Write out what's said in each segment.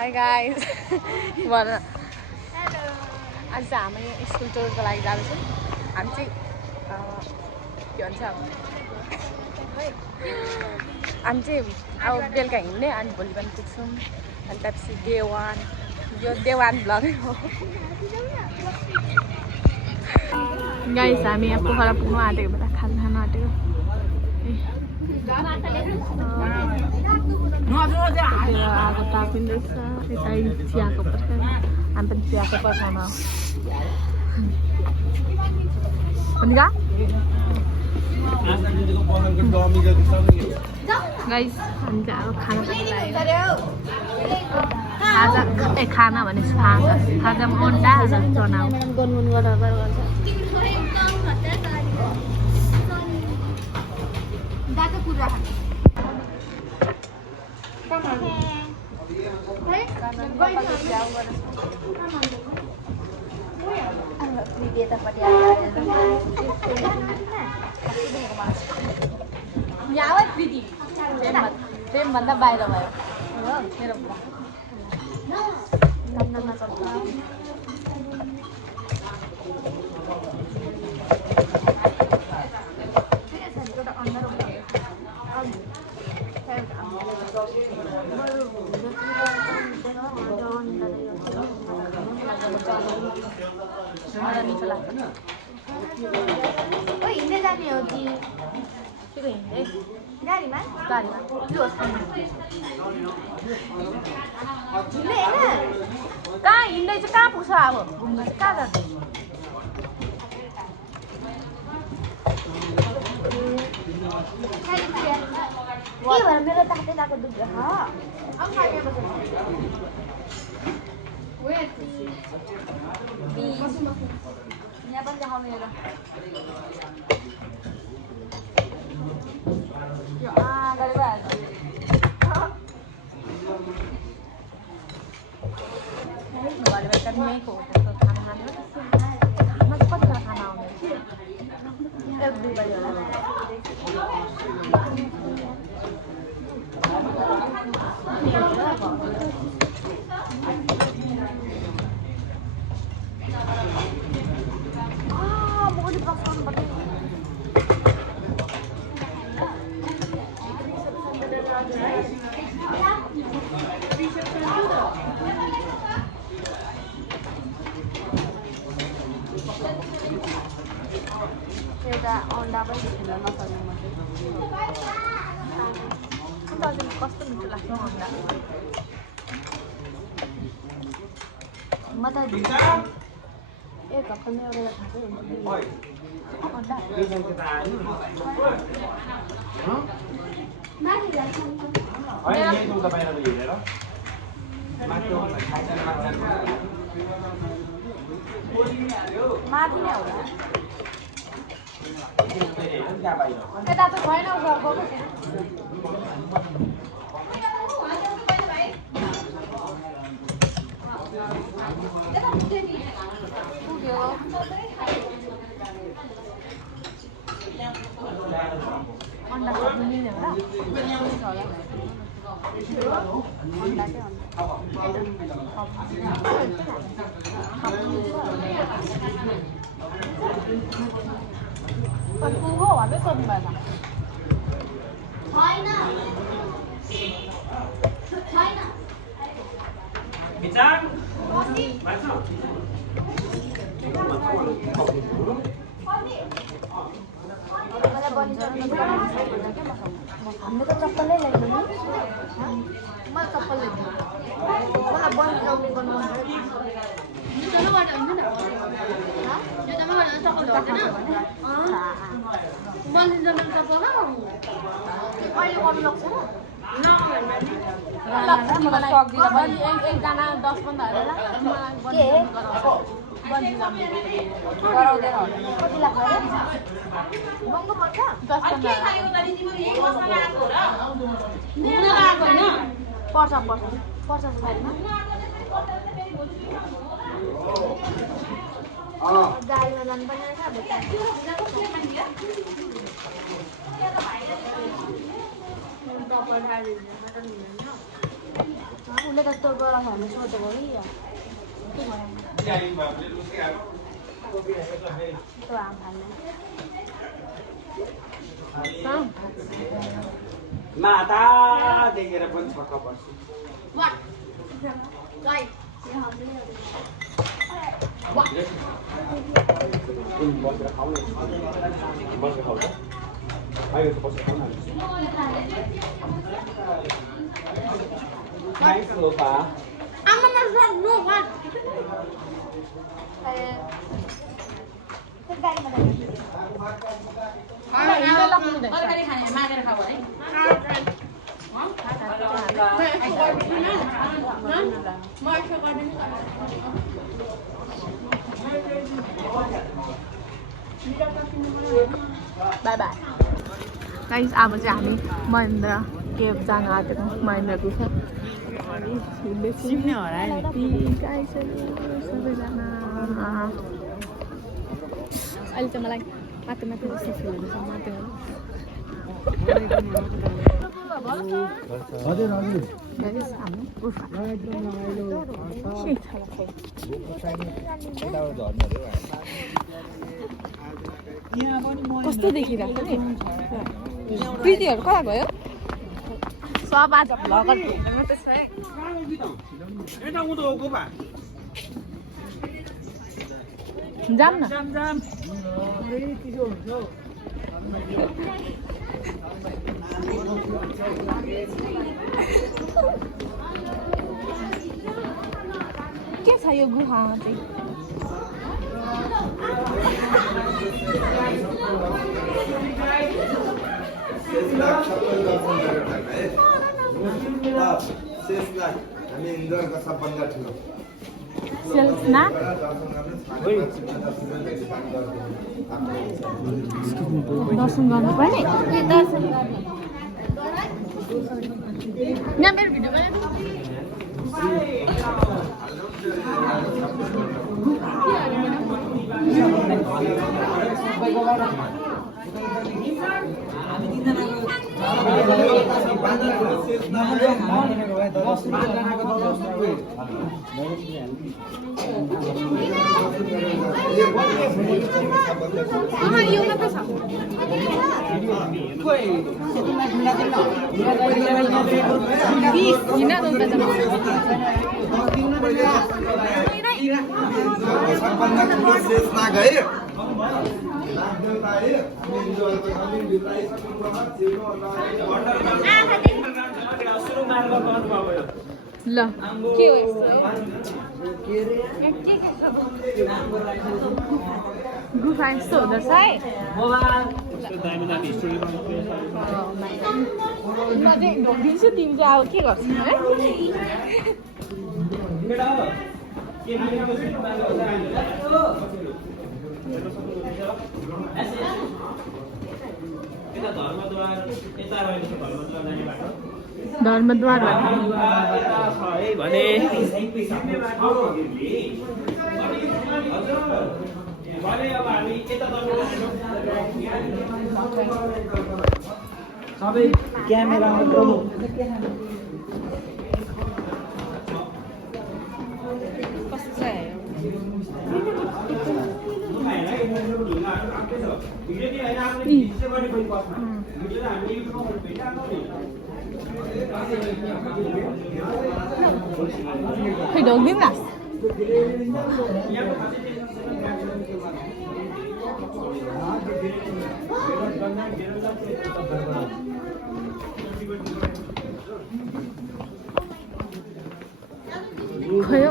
Hi guys. Bueno, आज चाहिँ हामी स्कुल टुरको लागि जाँदैछौँ। हामी चाहिँ के भन्छ हामी चाहिँ अब बेलुका हिँड्ने अनि भोलि पनि पुग्छौँ। अनि त्यसपछि डे 1 यो डे 1 भ्लग हो। गाइस हामी यहाँ पोखरा पुग्नु आँटेको बेला खाना खानु आँटेको। आगो तापिँदैछ यता चियाको पर्खाइ हामी पनि चियाको पर्खाइमा गाइस हामी चाहिँ अब खाना खाना भनेपछि खाजामा अन्डा चना भन्दा बाहिर भयो मेरो मिठो लाग्छ हिँड्दै जाने हो कि हिँड्दै गाडीमा कहाँ हिँड्दै चाहिँ कहाँ पुग्छ अब घुम्नु चाहिँ कहाँ जान्छ मेरो तातै ताको दुध यहाँ पनि देखाउनु हेर यो अगाडि भइहाल्छ घरि बेलुका यहीँको हो त्यस्तो खाना खानु खाना चाहिँ कतिखेर खाना आउने 1-2 बजी होला एउटा अन्डा पनि खेल्न नसक्ने मात्रै कस्तो मिठो लाग्छ अन्डा म त एक हप्तामा एउटा खाँदै हुन्छु अन्डा माथि नै होला यता त छैन पुग्यो अन्डा खानु मिल्ने होला अन्डा चाहिँ पुगो भन्दै सोध्नु भएन हामीले त चप्पलै ल्याइदिनु मलाई चप्पल ल्याइदिनु मलाई बन्द गर्नु एकजना 10 बन्द पर्छ गाडीमा जानु पनि रहेछ उसले त त्यो गएर खानु सोधेको कि के त्यो आम खाने माता देखेर पनि छक्क पर्छु बसेर खाऊ बसेर खाऊ अहिले त बसेर खाऊ Nice sofa. I'm gonna run no one. Bye bye. Guys, अब चाहिँ हामी महेन्द्र केभ जान आँटेको महेन्द्र गुफा सबैजना अहिले चाहिँ मलाई माथि माथि जस्तो फिल हुँदैछ माथि कस्तो देखिरहेको नि प्रीतिहरू कहाँ गयो सब आज भ्लगर मात्रै छ है जाम न के छ यो गुफा चाहिँ हामी इन्द्रको सबभन्दा ठुलो सेल्सना दर्शन गर्नु पर्ने दर्शन गर्ने यहाँ मेरो भिडियो बनाएको यो मात्र छ सबभन्दा ठुलो शेषनाग है ल के हो गुफा यस्तो हुँदो रहेछ है म चाहिँ ढोकिदिन्छु तिमी चाहिँ अब के गर्छौ है धर्मद्वार भने सबै क्यामेरामा बोल्नु कस्तो खै ढोक्दिउँ न खयो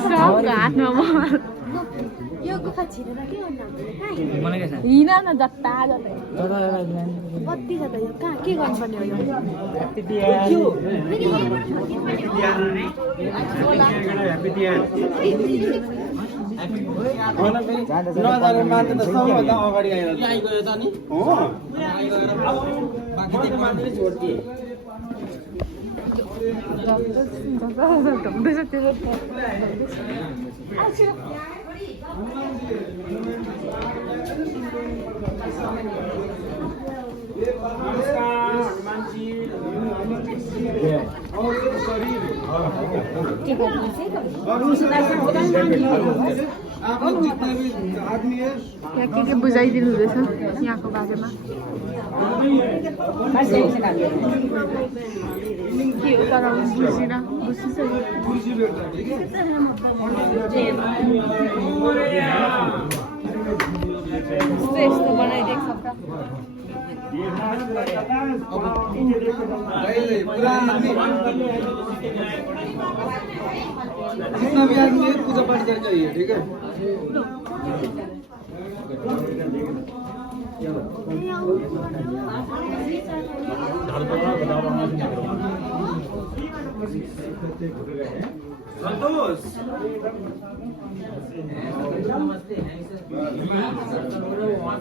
सबको हातमा यो गुफा छिरेर के गर्नु हिँड न जता जतै बत्ती छ त यो कहाँ के गर्नुपर्ने हो नजाने मान्छे त सबभन्दा अगाडि आइगयो त नि हो बाँकी चाहिँ मान्छे छोड्दिए यहाँ के बुझाइदिनु हुँदैछ यहाँको बारेमा के हो तर बुझिन यस्तो बनाइदिएको छ जितना भी आदमी है पूजा पाठ कर जाइए ठीक है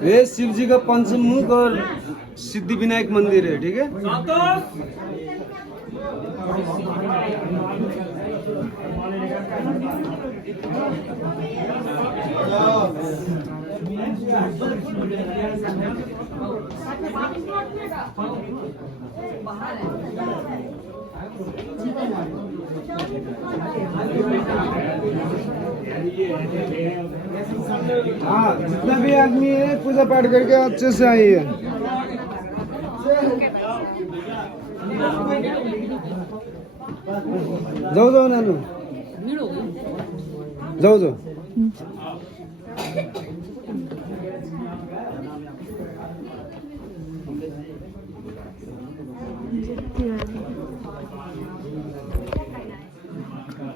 ये शिव जी का पंचमुख और सिद्धि विनायक मंदिर है ठीक है हाँ जितना भी आदमी है पूजा पाठ करके अच्छे से आइए जाओ जाओ नानू जाओ जाओ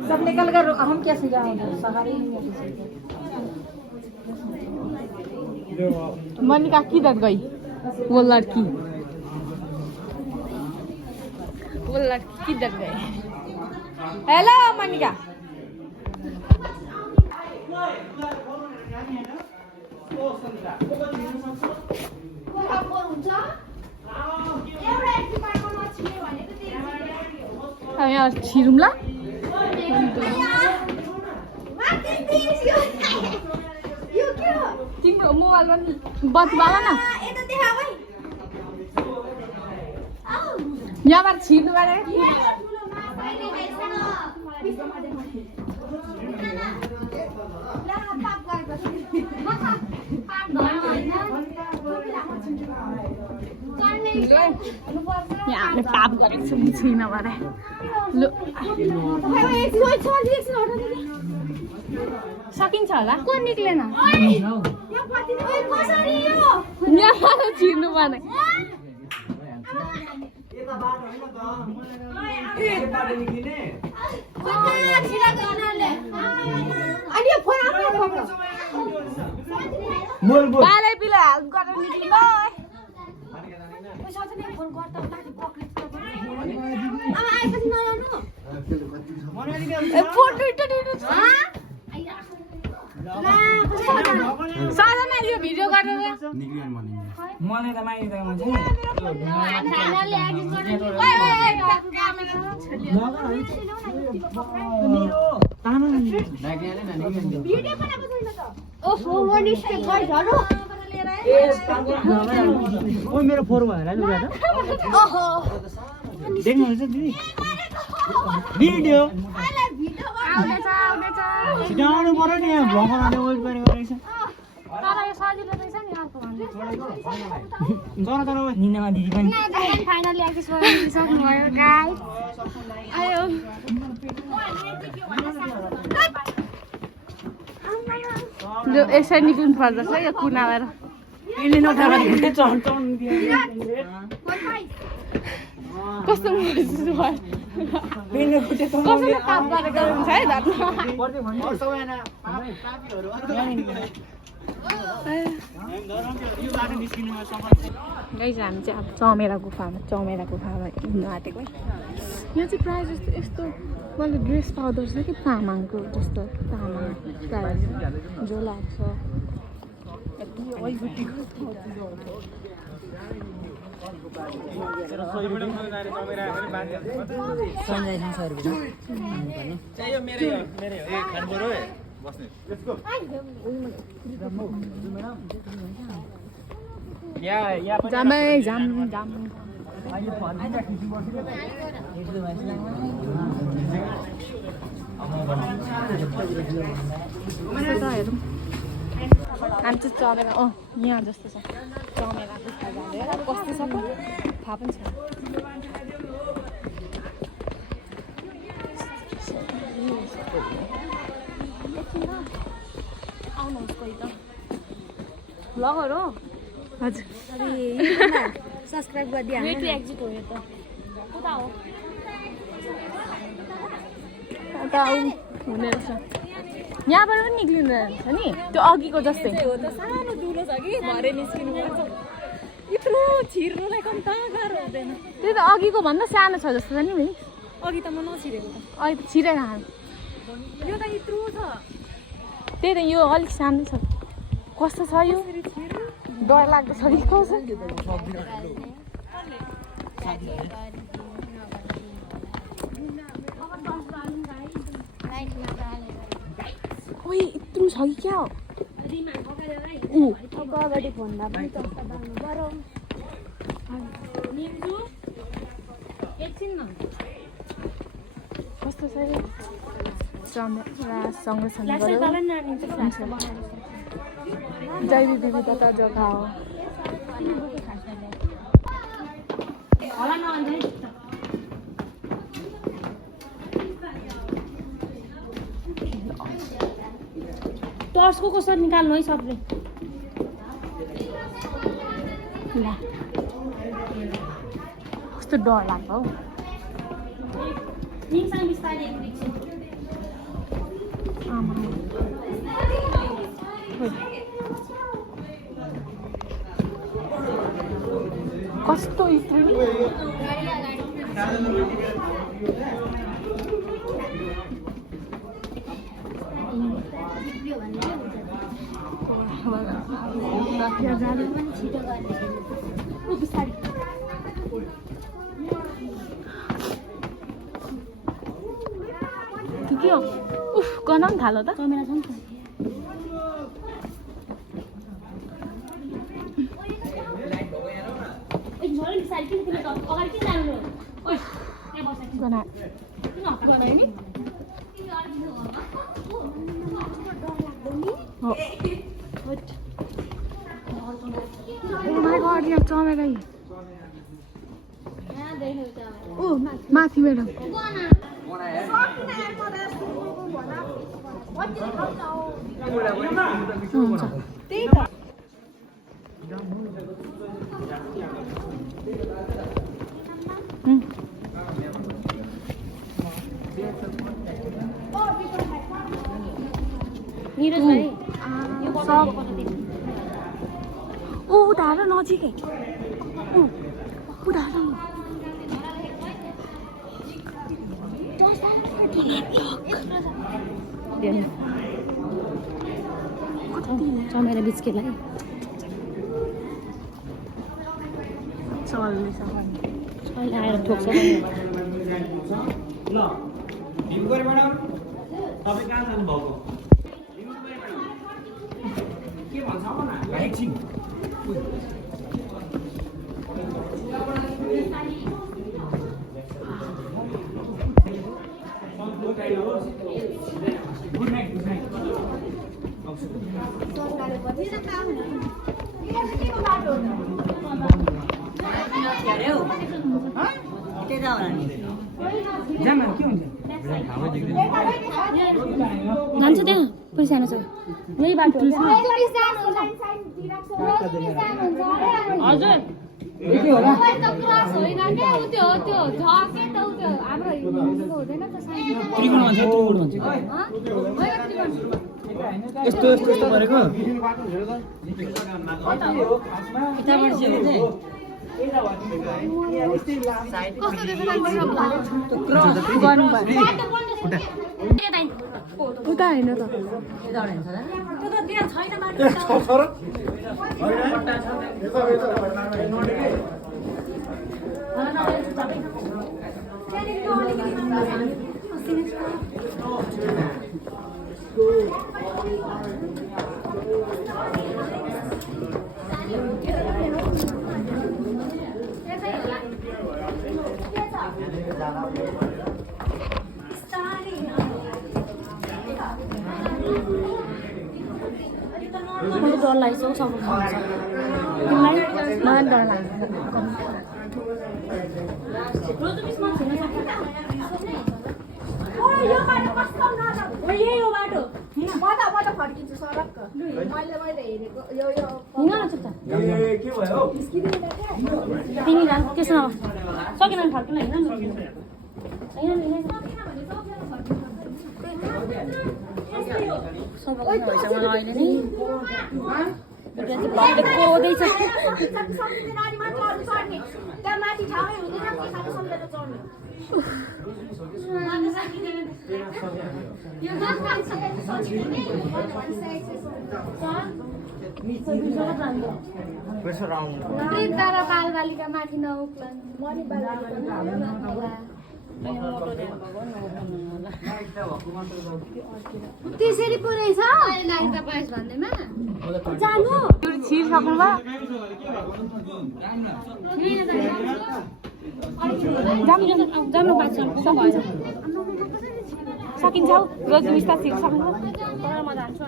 सब निकल कर हम कैसे जाएंगे सहारे नहीं है मनिका किधर गई वो लड़की किधर गई हेलो मनिका यहाँ छिरौँला तिम्रो मोबाइलमा बत्ती बाला न यहाँबाट छिर्नु यहाँ पाप गरेको छु छुइनँ भने लु सकिन्छ होला को निक्लेन यहाँ छिर्नु पर्ने बालै पिला हेल्प गरेर निक्लिनु साधना यो भिडियो गरेर मेरो फोर भएर देख्नुहुन्छ दिदी भिडियो छिटाउनु पर्यो नि यहाँ भ्लग बनाउने वेट गरेको रहेछ तर यो सजिलो रहेछ नि अर्को तर निनामा दिदी पनि फाइनली आइसक्नु सक्नुभयो गाइस आयो यसरी निक्लिनु पर्दछ यो कुनाबाट कस्तो महसुस भयो कसैले पाप गरेको हुन्छ है गाइस हामी चाहिँ अब चमेरा गुफामा हिँड्नु आँटेको है यहाँ चाहिँ प्रायः जस्तो यस्तो मैले ड्रेस पाउँदो रहेछ कि तामाङको जस्तो तामाङ प्रायः जो लाग्छ जामै जाम जाम हेरौँ हामी चाहिँ चमेला यहाँ जस्तो छ चमेला गुफा जाँदै कस्तो छ थाहा पनि छैन आउनुहोस् कोही त भ्लगहरू हो हजुर सब्सक्राइब गरिदियो हामी टु एक्जिट हो यो त उता हो उता हुने रहेछ यहाँबाट पनि निक्लिँदो रहेछ नि त्यो अघिको जस्तै हो त सानो दुलो छ कि भरे निस्किनु पर्छ यत्रो छिर्नुलाई कम त गाह्रो हुँदैन त्यही त अघिको भन्दा सानो छ जस्तो छ नि भाइ अघि त म नछिरेको त अहिले त छिरेन हामी यो त यत्रो छ त्यही त यो अलिक सानो छ कस्तो छ यो डर लाग्दो छ कि कस्तो ओइ यत्रो छ कि क्या हो अगाडि भन्दा पनि चस्ता बाल्नु गरौँ निम्जु एकछिनमा कस्तो छ यो सँगसँगै लास्टै तल नानिन्छ फ्लास्क बनाएर जैविक विविधता जग्गा हो होला नअन्दै टर्चको कसरी निकाल्नु है सबले ल कस्तो डर लाग्छ हौ निम्सान बिस्तारै एकछिन आमा कस्तो इत्रु नि के हो उफ गर्न पनि थालो त क्यामेरा छ नि त गना Oh my god, यहाँ चमेला माथि म्याडम हुन्छ त्यही त निरज भाइ ऊ उधार नजिकै उधार चमेरा बिस्किटलाई चल्दैछ अहिले आएर ठोक्छ ल भिमगरी म्याडम तपाईँ कहाँ जानुभएको के भन्छ अब न एकछिन गुड नाइट गुड नाइट जान्छ त्यहाँ पुरै सानो छ यही बाटो हजुर यस्तो यस्तो यस्तो गरेको उता होइन त मलाई डर लाग्छ हौ सब खान्छ तिमीलाई मलाई डर लाग्छ तिमी जान त्यसमा सकेन भने फर्किन होइन अहिले नि कोदैछ बालबालिका माथि नउक्लन मरि त्यसरी पुरै छ नाइटा पाइस भन्दैमा जानु छिर सक्नु भयो जानु बाँच्छ सकिन्छ हौ रोज मिस्ता छिर सक्नु म जान्छु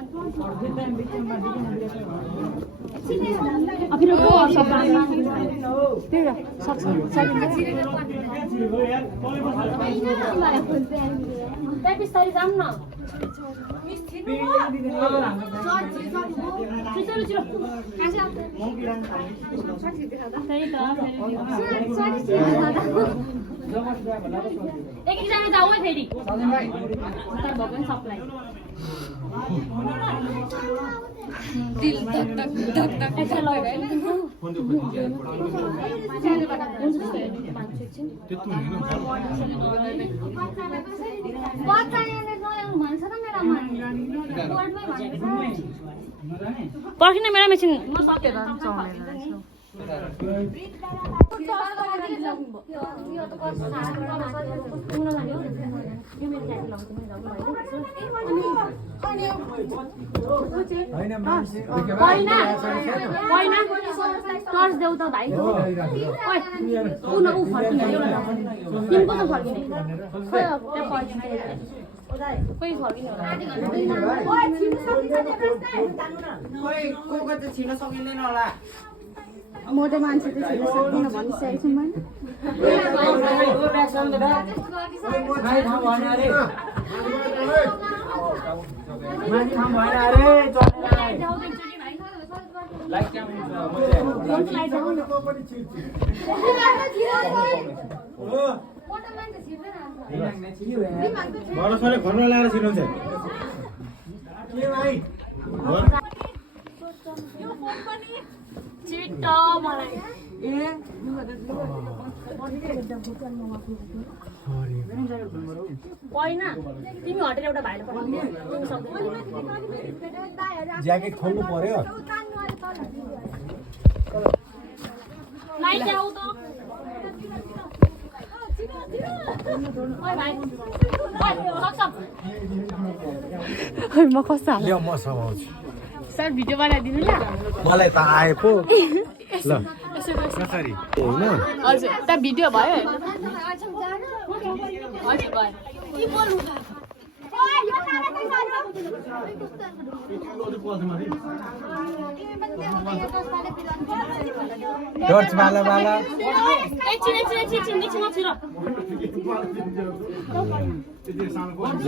बिस्तारै जाऊँ न एकजना जाऊ है फेरि सबलाई दिल धक धक धक धक पर्खिन मेरो मेसिन म सकेर टर्च देऊ त भाइ ऊ फर्किने तिमीको त फर्किने कोही फर्किने होला मोटो मान्छे त छिर्न सक्दैन भनिसकेको छु मैले घरमा ल्याएर छिर्नुहुन्छ छिटो मलाई होइन तिमी हटेर एउटा भाइले पठाउने तिमी सक्दैन ज्याकेट खोल्नु पर्यो लाइट ल्याऊ त म कस्तो हाल म समाउँछु सर भिडियो बनाइदिनु ल मलाई त आए पो ल कसरी हैन हजुर त भिडियो भयो हजुर भयो टर्च वाला एकछिन नछिर ल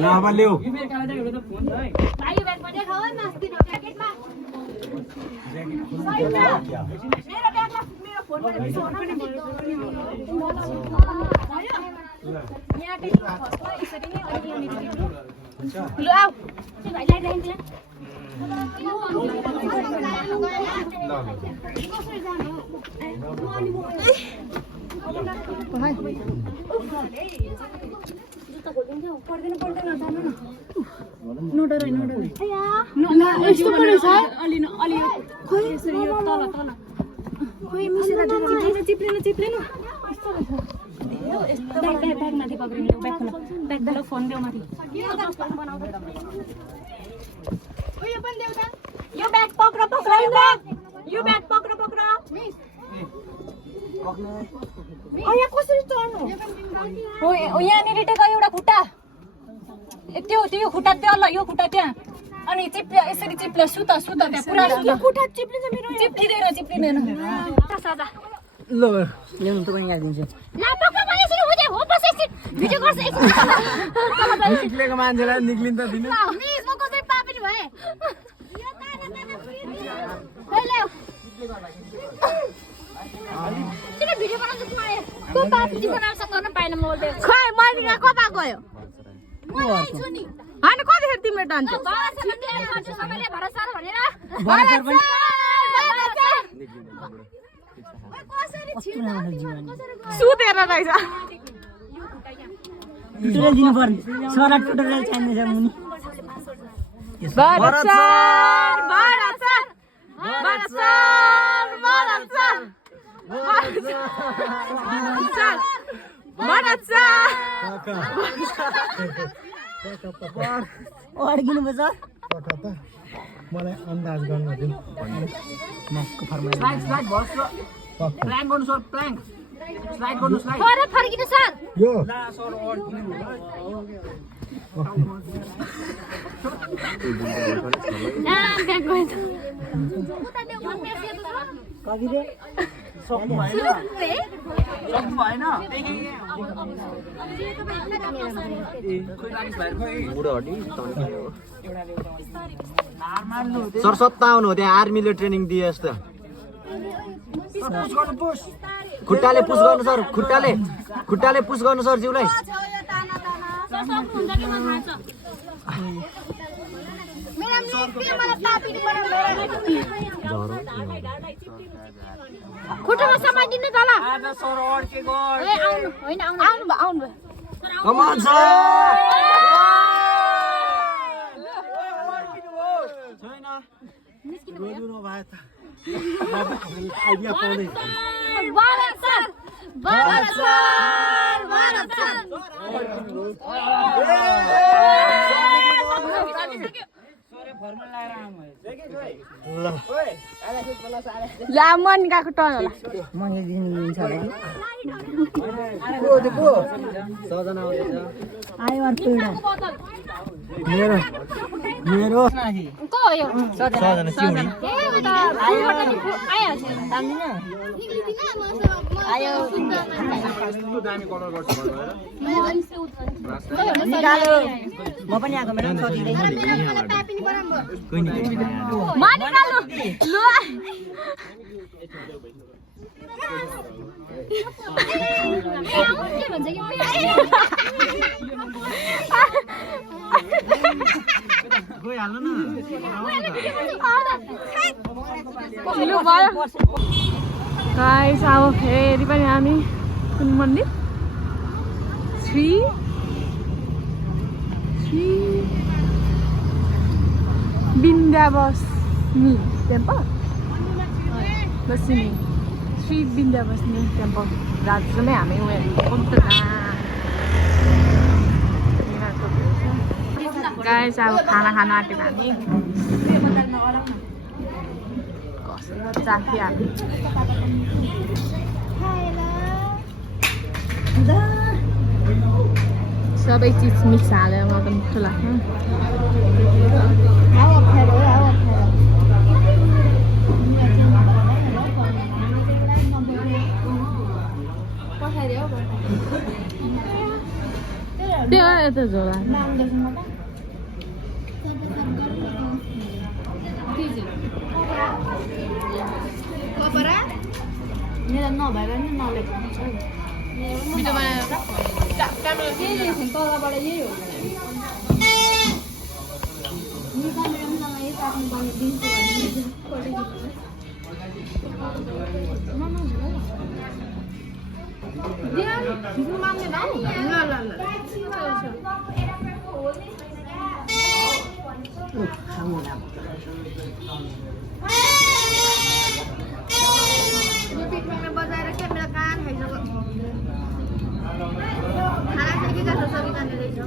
अब ल्याऊ भाइ ब्याग पनि खाऊ नास्ति प्याकेटमा मेरो ब्यागमा मेरो फोन पनि सोना पनि यहाँ टेस्ट यसरी नै अलि ल आऊ भाइ ल्याइदिन्छ यस्तो परेछ चिप्लेन ब्याग माथि पक्रिनु ब्याग फोन देऊ माथि यो ब्याग पक्र यहाँ कसरी चढ्नु हो यहाँनिर टेक एउटा खुट्टा त्यो खुट्टा त्यहाँ ल यो खुट्टा त्यहाँ अनि चिप्ले यसरी चिप्ले सुत त्यहाँ पुरा खुट्टा चिप्लिन्छ मेरो चिप्लिँदैन सजा ल ल्याउनु त पनि हालिदिन्छु ला पक्का म यसरी हो जाए हो बस एकछिन भिडियो गर्छ एकछिन निक्लेको मान्छेलाई निक्लिन त दिनु प्लिज म कसै पापिनी भए यो ताना ले किन भिडियो बनाउँछ तिमीले को पापिनी बनाउँछ गर्न पाएन म बोल्दै खै मैले यहाँ कता गयो म आइछु नि हैन कतिखेर तिमीले टान्छ भरोसा गर्छ सबैले भरोसा भनेर भरोसा पनि कसरी छिर्छ सुतेर रहेछ टुटल दिनु पर्ने सरा टुटल चाहिन्छ मुनि भरत अड्किनु पर्छ मलाई अन्दाज गर्न दिनु मस्को फरमाइस स्लाइड भर्छ प्लान गर्नु सर प्लान स्लाइड गर्नु स्लाइड फर्किनु सर यो कहिले सक्नु भएन सर सत्ता आउनु हो त्यहाँ आर्मीले ट्रेनिङ दिए जस्तो खुट्टाले पुस गर्नु सर खुट्टाले पुस गर्नु सर जिउलाई खुट्टामा सामान दिनु तल आज सर अड्केको ए आउनु होइन आउनु कमान सर आइडिया पाउँदै भारत सर ला मन गएको टर्न होला मगे दिन्छ आयो अर्को एउटा मेरो को हो यो सजना चिउडी आइहाल्छ आयो निकाल्यो म पनि आएको मेरो सजिलै मानिकाल्नु लु के भन्छ कि गइहाल्नु न लु भयो गाइस अब फेरि पनि हामी कुन मन्दिर श्री विन्ध्यावासिनी टेम्पल बसिनी श्री विन्ध्यावासिनी टेम्पल दार्जिलिङमै हामी उयो गाइस अब खाना खान आँटेको हामी कस्तो चाखी हामी सबै चिज मिक्स हालेर मलाई त मिठो लाग्छ त्यो यता झोला भिडियो बनाएर तलबाट यही हो बजाएर क्या मेरो कान खाइसक्यो खाना चाहिँ के गर्छ सकिँदैन रहेछ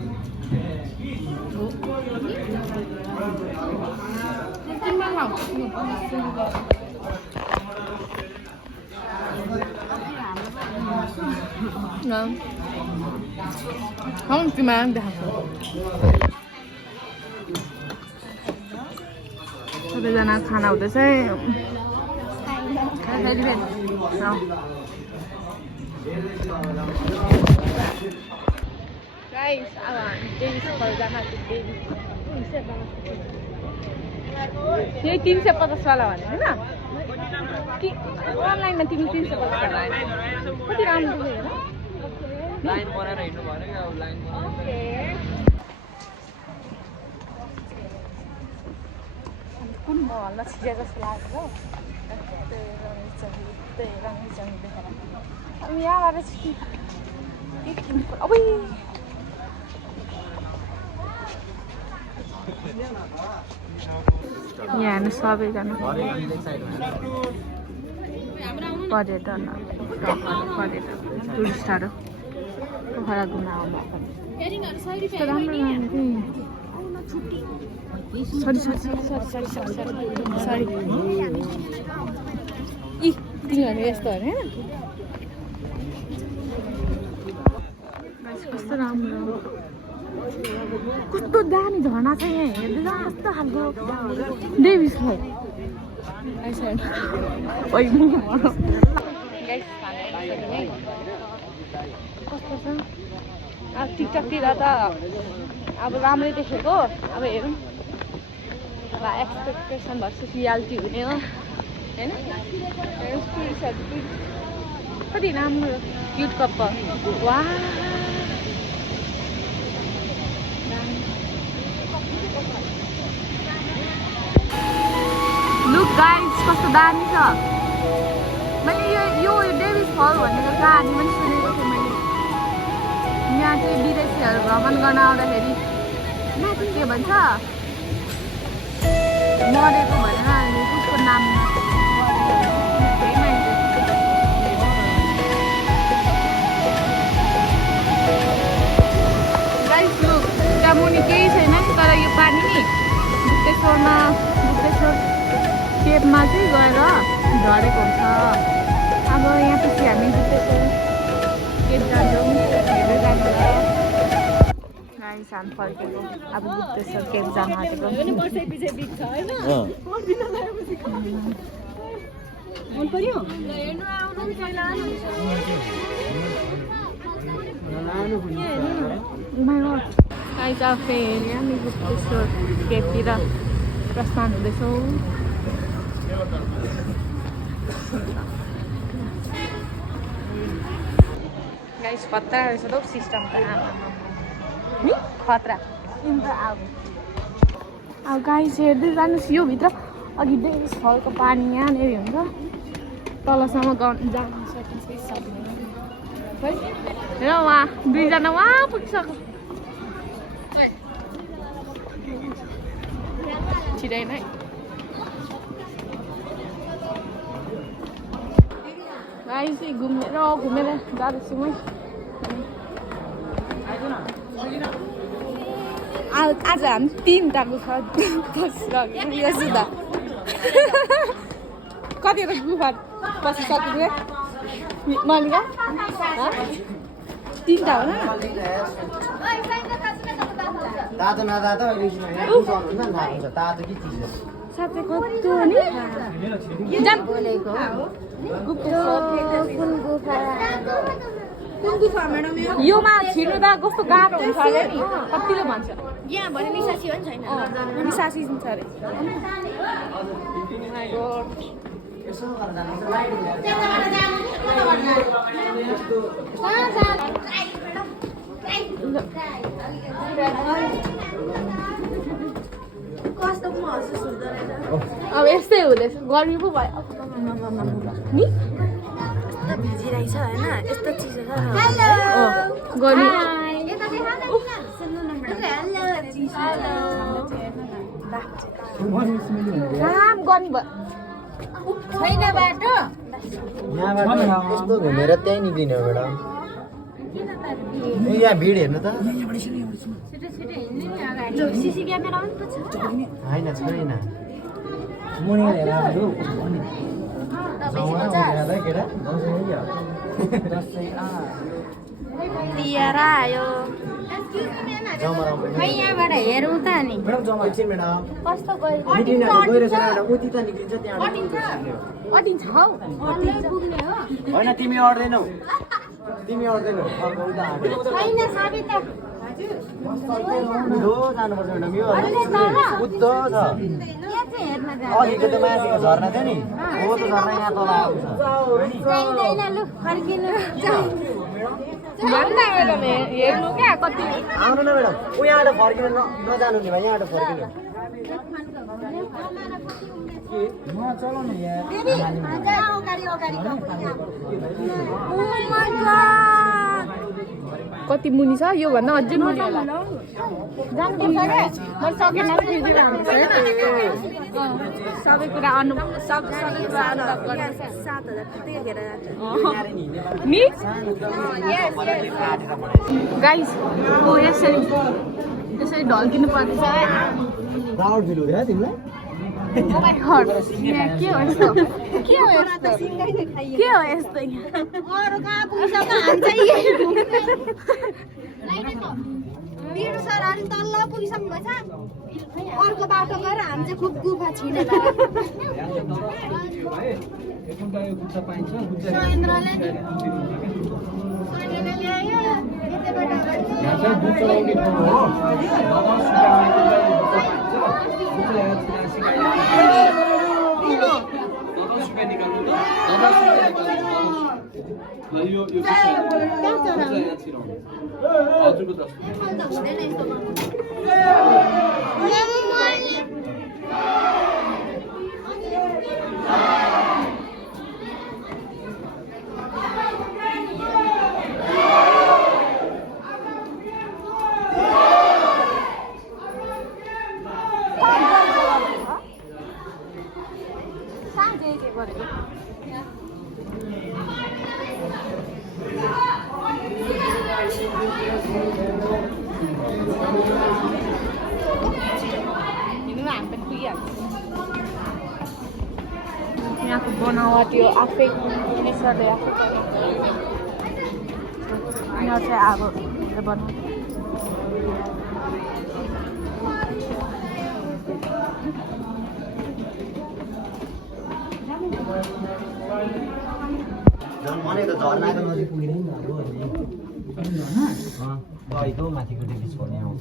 कम्तीमा देखाएको सबैजना खाना हुँदैछ गाइस अब हामी डेली सफल जान यही 350 वाला भने होइन अनलाइनमा तिमी 350 वाला कति राम्रो देखेर लाइन बनाएर हिँड्नु भएन कि अब लाइन कुन महलमा छिरे जस्तो लाग्छ अब यहाँबाट अब यहाँ हेर्नु सबैजना पर्यटन टुरिस्टहरू पोखरा घुम्न आउनुभएको यस्तो राम्रो सरी तिनीहरू यस्तो अरे कस्तो राम्रो कस्तो दामी झर्ना छ यहाँ हेर्दै जानु कस्तो खालको डेभिस फल कस्तो छ अब टिकटकतिर त अब राम्रै देखेको अब हेरौँ अब एक्सपेक्टेसन भर्सेस रियालिटी हुने हो होइन कति राम्रो क्युट कपाल वा लुक गाइस कस्तो दामी छ मैले यो डेभिस फल भनेको कहानी पनि सुनेको थिएँ मैले यहाँ चाहिँ विदेशीहरू भ्रमण गर्न आउँदाखेरि के भन्छ मरेको भनेर अनि उसको नाम गाइस लुक त्यहाँ मुनि केही छैन तर यो पानी नि बुद्धेश्वर केपमा चाहिँ गएर झरेको हुन्छ अब यहाँ पछि हामी बुद्धेश्वर केप जान्छौँ हेरेर जान्छ गाइस हामी फर्केको अब बुद्धेश्वर केप जान आँटेको गाइस अब फेरि हामी बुद्धेश्वर केपतिर प्रस्थान हुँदैछौँ गाइस खतरा रहेछ त सिस्टम त नि खतरा अब गाइस हेर्दै जानुहोस् यो भित्र अघि डेभिस फलको पानी यहाँनिर हुन्छ तलसम्म जान सकिन्छ कि सक्दैन है हेर उहाँ दुईजना उहाँ पुगिसक्यो छिटै नै गाइस घुमेर जाँदैछु मै आज हामी 3 टाको बसिसक्यो सुधा कतिवटा गुफा बसिसक्यो मलिका 3 टा हो न तातो नतातो अहिले तातो के चिज हो साथै कस्तो नि जाम कुन गुफा म्याडम योमा छिर्नु त कस्तो गाह्रो हुन्छ अरे नि कतिले भन्छ यहाँ भने निसासी हो नि छैन निसासी छ अरे माय गॉड अब यस्तै हुँदैछ गर्मी पो भयो नि भिजिरहेछ होइन यस्तो चिजहरू गर्मी काम गर्नु भयो छैन बाटो यहाँबाट यस्तो घुमेर त्यहीँ निक्लिने हो म्याडम यहाँ भिड हेर्नु त सिसी क्यामेरा पनि त छ होइन छैन लिएर आयो खै यहाँबाट हेरौँ त नि कस्तो अटिन्छ हौ पुग्ने हो होइन तिमी अड्दैनौ छैन सबिता उधो जानुपर्छ म्याडम यो उद्धो छ यहाँ चाहिँ हेर्न अघिको त माथिको झर्ना थियो नि हो त झर्ना यहाँ तल आउँछ चाहिँदैन लु फर्किनु हेर्नु क्या कति आउनु न म्याडम ऊ यहाँबाट फर्किनु नजानु नि भाइ यहाँबाट फर्किनु कति मुनि छ यो भन्दा अझै मुनि होला सबै कुरा सबै कुरा अनुभव गर्नु गाइस हो यसरी ढल्किनु पर्छ प्राउड फिल हुँदैन तिमीलाई के हो यस्तो के हो यस्तो अरू कहाँ पुगिसक्यो हामी चाहिँ बिरु सर अलि तल्ल पुगिसक्नु भएछ अर्को बाटो गएर हामी चाहिँ खुब गुफा छिरेर सहेन्द्रले ल्यायो यहाँको बनावट यो आफै नेचरले आफै यहाँ चाहिँ अब बनाउँछ भनेको झर्नाको नजिक पुगेन नि गएको माथिको डेभिस भन्ने आउँछ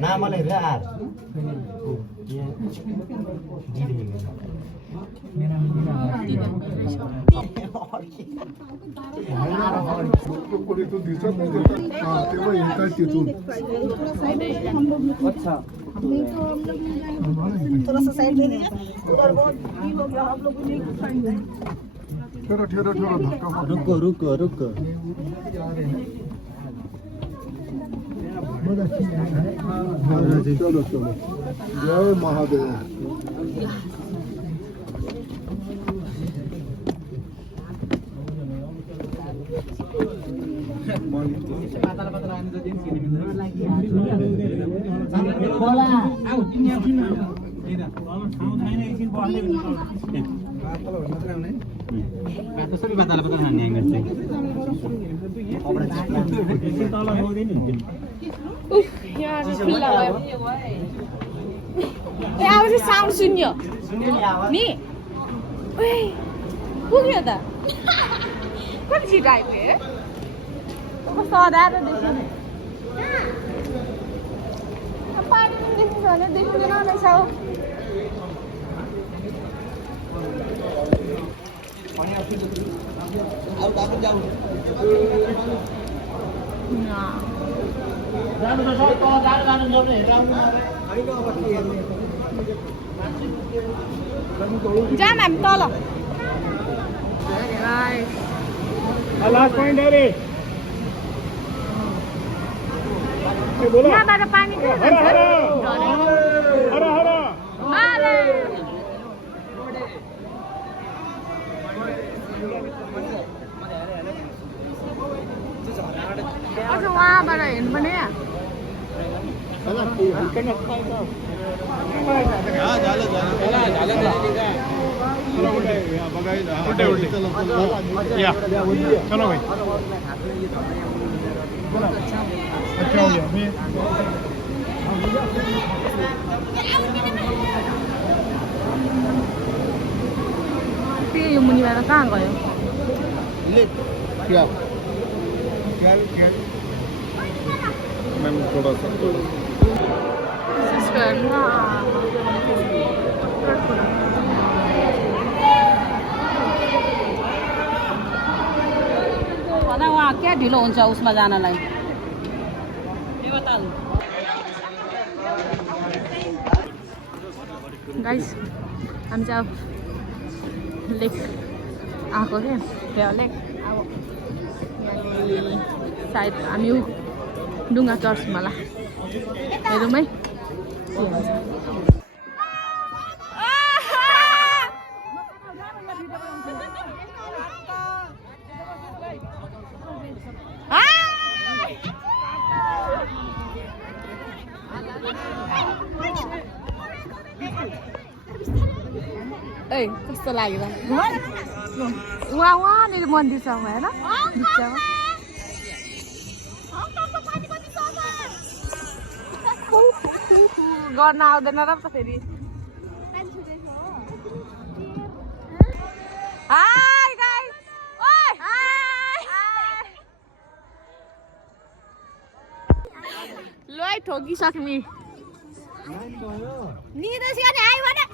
नामले आर थोड़ा सा साइड दे दीजिए उधर बहुत भीड़ हो गया आप लोग को नहीं खाएंगे ठहरो ठहरो ठहरो धक्का रुको रुको रुको चलो चलो जय महादेव अब चाहिँ साउन्ड सुन्यो नि पुग्यो त कति छिटो आइपुग्यो कस्तो अँध्यारो देखियो पानी पनि देखिन्छ भने देखिँदैन रहेछ हौ जाम हामी तल लास्ट पॉइंट है रे यहाँबाट पानी हरा हरा अझ उहाँबाट हेर्नु पनि या चलो भाई अच्छा हो गया यो मुनिबाट कहाँ गयो क्या मैम थोड़ा सा भन उहाँ क्या ढिलो हुन्छ उसमा जानलाई गाइस हामी चाहिँ अब लेक आएको क्या त्यो लेक अब यहाँनिर सायद हामी डुङ्गा चढ्छौँ होला हेरौँ है के हुन्छ ए कस्तो लाग्यो वहाँनिर मन्दिर छ होइन बिचमा गर्न आउँदैन र त फेरि हाय गाइस ओइ हाय लोइ ठोकिसक्ने निदा सिया आइ भने